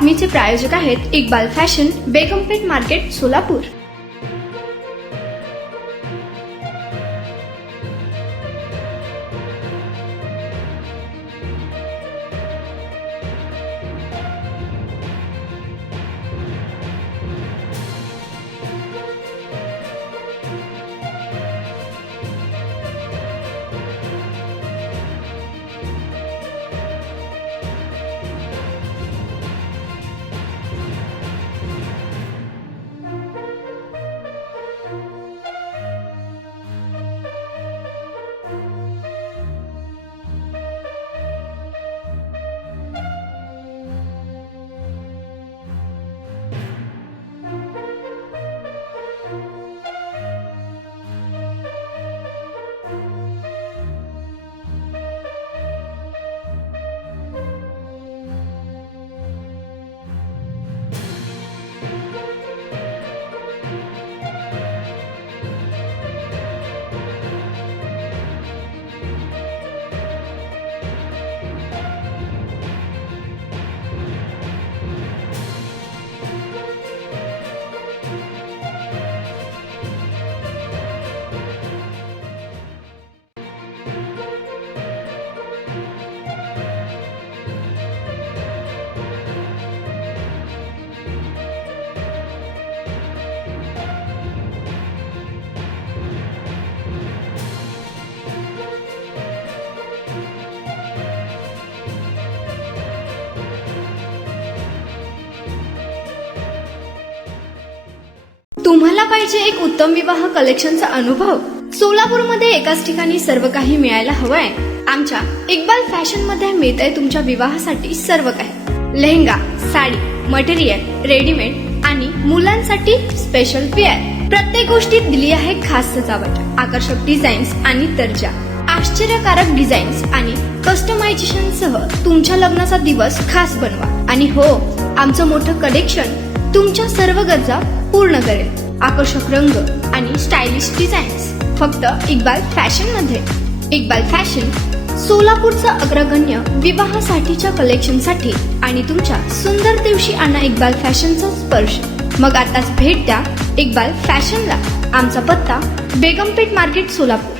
बातमीचे प्रायोजक आहेत Iqbal fashion, बेगमपेठ market, Solapur. तुम्हाला पाहिजे एक उत्तम विवाह कलेक्शनचा अनुभव? सोलापूरमध्ये एकाच ठिकाणी सर्व काही मिळायला हवंय? आमच्या इक्बाल फॅशन मध्ये मिळतंय तुमच्या विवाहासाठी सर्व काही। लेहंगा, साडी, मटेरियल, रेडीमेड आणि मुलांसाठी स्पेशल वेअर। प्रत्येक गोष्टीत दिली आहे खास सजावट, आकर्षक डिझाईन्स आणि दर्जा, आश्चर्यकारक डिझाईन्स आणि कस्टमायझेशन सह तुमच्या लग्नाचा दिवस खास बनवा। आणि हो, आमचं मोठं कलेक्शन तुमच्या सर्व गरजा पूर्ण करेल। आकर्षक रंग आणि स्टायलिश डिझाईन्स फक्त इक्बाल फॅशन मध्ये। इक्बाल फॅशन सोलापूरचा अग्रगण्य विवाहासाठीच्या कलेक्शनसाठी आणि तुमच्या सुंदर दिवशी आणा इक्बाल फॅशनचा स्पर्श। मग आताच भेट द्या इक्बाल फॅशनला। आमचा पत्ता बेगमपेठ मार्केट, सोलापूर।